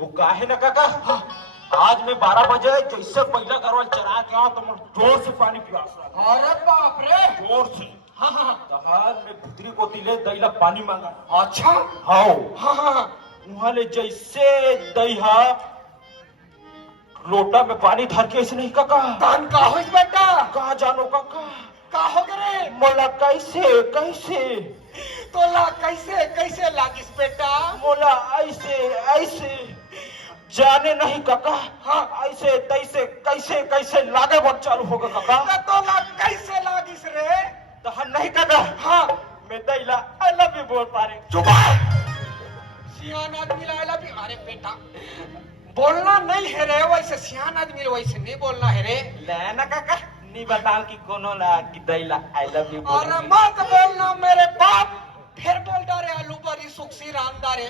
वो काहे ना काका, आज मैं 12 बजे जैसे पहला गरवाल चरा के आओ तो मुझे जोर से पानी प्यास लगा। अरे बाप रे। जोर से। हाँ, दहाड़ में भीतरी को तिले दैला पानी मांगा। अच्छा। हाँ। हाँ। वहाँ ले जैसे दईहा लोटा में पानी धर के ऐसे नहीं काका। तान का होइस बेटा? कहाँ जानो काका? का हो गरे? मोला कैसे कैसे तोला कैसे कैसे लागिस बेटा? मोला ऐसे ऐसे जाने नहीं काका। हाँ। ऐसे तैसे कैसे कैसे लागे बहुत चालू होगा काका। तोला कैसे लागिस रे? तो नहीं काका। हाँ। मैं दैला आई लव यू बोल पा रहे। चुप। सियान आदमी लायला भी। अरे बेटा बोलना नहीं है रे, वैसे सियान आदमी वैसे नहीं बोलना है रे। लेना काका नहीं बताओ कि कोनो ला कि दैला आई लव यू बोल। अरे मत बोलना मेरे बाप। फिर बोल डारे आलू पर सुखसी राम दारे।